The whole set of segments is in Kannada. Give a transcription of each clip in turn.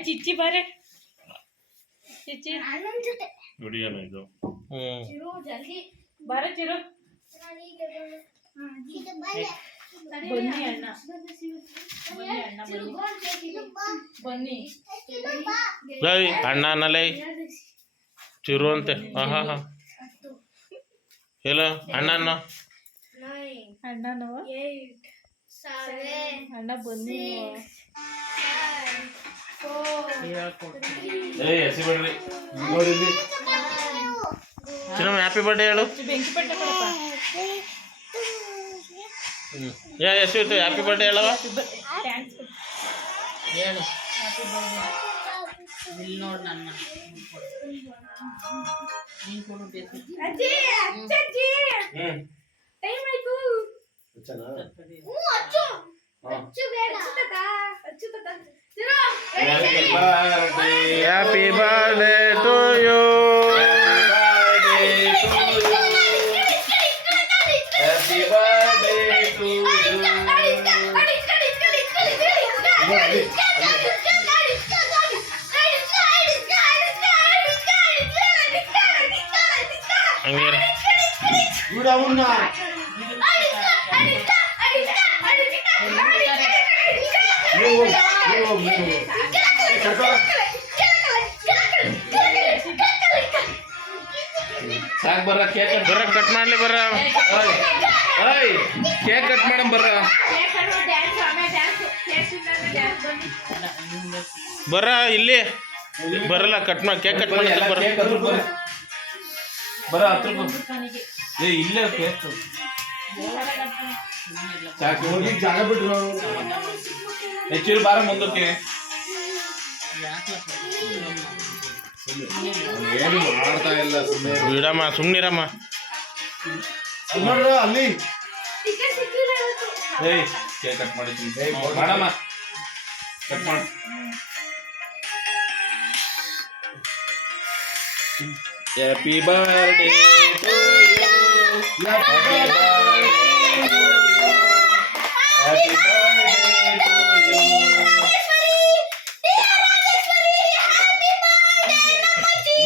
ಚಿಚ್ಚಿ ಬಾರೆ ಚಿಚ್ಚಿ ವಿಡಿಯೋನ ಇದು ಬಾರೆ ಚಿರು ಬನ್ನಿ ಅಣ್ಣ ಬನ್ನಿ ಲೈ ಅಣ್ಣ ಅನ್ನಲೈ ಚಿರು ಅಂತೆ ಹಾ ಹಾ ಹೇಳು ಅಣ್ಣ ಅಣ್ಣ ಅಣ್ಣನವ ಅಣ್ಣ ಬನ್ನಿ ಹಸಿಬೇಡ್ರಿ ಚಿನ್ನ ಹ್ಯಾಪಿ ಬರ್ಡೇ ಹೇಳು ಬೆಂಕಿ ಪಟ್ಟೆ ಕೊಡಪ್ಪ ಎಷ್ಟು ಇತ್ತು ಹ್ಯಾಪಿ ಬರ್ಡೇ ಹೇಳವ ಹೇಳು ಇಲ್ಲಿ ನೋಡು ನನ್ನ ನೀನು ಕೊಡಬೇಕು happy birthday to you happy birthday to ಹಂಗೆ ಸಾಕು ಬರ್ರ ಕೇಕ್ ಬರ್ರ ಕಟ್ ಮಾಡ್ಲಿ ಬರ್ರ ಕೇಕ್ ಕಟ್ ಮಾಡಮ್ ಬರ್ರ ಬರ್ರ ಇಲ್ಲಿ ಬರಲ್ಲ ಕಟ್ ಮಾಡಿ ಕೇಕ್ ಕಟ್ ಮಾಡಿ ಬರ್ರ ಬರ ಹತ್ರ ಏ ಇಲ್ಲೇ ಕೇಕ್ ಸಾಕು ಹೋಗಿ ಜಾಗ ಬಿಟ್ರು ಹೆಚ್ಚಿರು ಬಾರ ಮುಂದಕ್ಕೆ ಏನು ಮಾಡ್ತಾ ಇಲ್ಲ ಬಿಡಮ್ಮ ಸುಮ್ಮನಿರಮ್ಮ ಅಲ್ಲಿ ಏಯ್ ಕೇಕ್ ಕಟ್ ಮಾಡಿ ಮಾಡಮ್ಮ ಕಟ್ ಮಾಡಿ happy birthday to you happy birthday to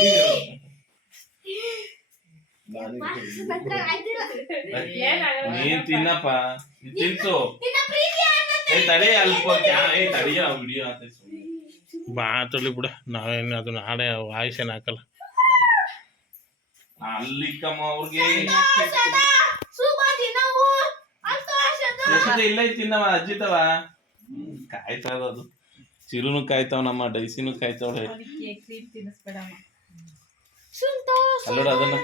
you ನೀನ್ ತಿನ್ನಪ್ಪ ತಿನ್ಸು ತಡಿ ಅಲ್ಪ ತಡಿಯ ವಿಡಿಯೋ ಆತ ಮಾತಲ್ಲಿ ಬಿಡ ನಾವೇನು ಅದನ್ನ ಹಾಡೆ ವಾಯ್ಸ್ ಏನು ಹಾಕಲ್ಲ ಅಲ್ಲಿಕ್ಕಮ್ಮ ಅವ್ರಿಗೆ ಇಲ್ಲ ತಿನ್ನವ ಅಜ್ಜಿತವ ಕಾಯ್ತಾವ ಅದು ಚಿರುನು ಕಾಯ್ತಾವ ನಮ್ಮ ಡೈಸಿನು ಕಾಯ್ತಾವಳೆ ಅಲ್ಲೋಡ ಅದನ್ನ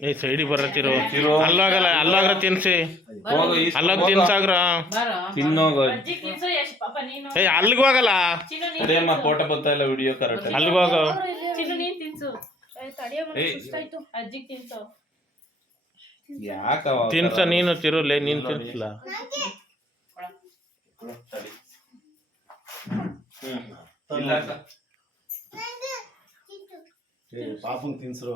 ಏ ಸೈಡಿಗೆ ಬರತ್ತಿರೋ ಅಲ್ಲಾಗಲ್ಲ ಅಲ್ಲಾಗ್ರ ತಿನ್ಸಿ ಅಲ್ಲಾಗ ತಿನ್ಸಾಗ್ರ ತಿನ್ನೋಗ ಏ ಅಲ್ಲಿಗೆ ಹೋಗಲ್ಲ ಅದೇಮ್ಮ ಫೋಟೋ ಬರ್ತಾ ಇಲ್ಲ ವಿಡಿಯೋ ಕರೆಕ್ಟ್ ಅಲ್ಲಿಗೆ ಹೋಗ ಯಾಕವ ತಿನ್ಸ ನೀನು ತಿರುಲೆ ನೀನು ತಿನ್ಸಲ್ಲ ಪಾಪನ್ ತಿನ್ಸ್ರು